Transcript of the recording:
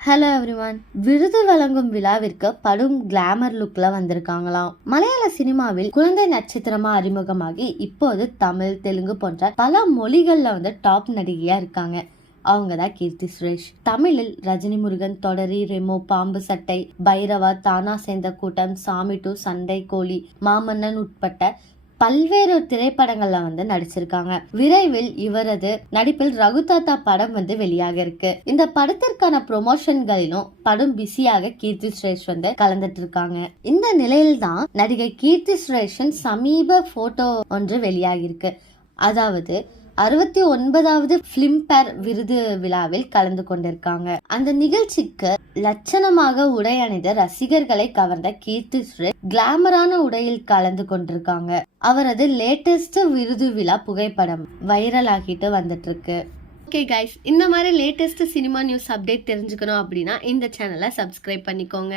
Hello everyone விருது வழங்கும் விழாவிற்கு படும் கிளாமர் லுக்ல வந்திருக்காங்களாம். மலையாள சினிமாவில் குழந்தை நட்சத்திரமா அறிமுகமாகி இப்போது தமிழ் தெலுங்கு போன்ற பல மொழிகள்ல வந்து டாப் நடிகையா இருக்காங்க. அவங்க தான் கீர்த்தி சுரேஷ். தமிழில் ரஜினி முருகன் தொடரி ரெமோ பாம்பு சட்டை பைரவா தானா சேர்ந்த கூட்டம் சாமி டு சண்டை கோழி மாமன்னன் உட்பட்ட பல்வேறு திரைப்படங்கள்ல வந்து நடிச்சிருக்காங்க. விரைவில் இவரது நடிப்பில் ரகுதாத்தா படம் வந்து வெளியாக இருக்கு. இந்த படத்திற்கான ப்ரொமோஷன்களிலும் படம் பிஸியாக கீர்த்தி சுரேஷ் வந்து கலந்துட்டு இருக்காங்க இந்த நிலையில்தான் நடிகை கீர்த்தி சுரேஷன் சமீப போட்டோ ஒன்று வெளியாகிருக்கு அதாவது அறுபத்தி ஒன்பதாவது பிலிம்பேர் விருது விழாவில் கலந்து கொண்டிருக்காங்க. அந்த நிகழ்ச்சிக்கு லட்சணமாக உடை அணிந்த ரசிகர்களை கவர்ந்த கீர்த்தி சுரேஷ் கிளாமரான உடையில் கலந்து கொண்டிருக்காங்க. அவரது லேட்டஸ்ட் விருது விழா புகைப்படம் வைரல் ஆகிட்டு வந்துட்டு இருக்கு ஓகே கைஸ் இந்த மாதிரி லேட்டஸ்ட் சினிமா நியூஸ் அப்டேட் தெரிஞ்சுக்கணும் அப்படின்னா இந்த சேனலை சப்ஸ்கிரைப் பண்ணிக்கோங்க.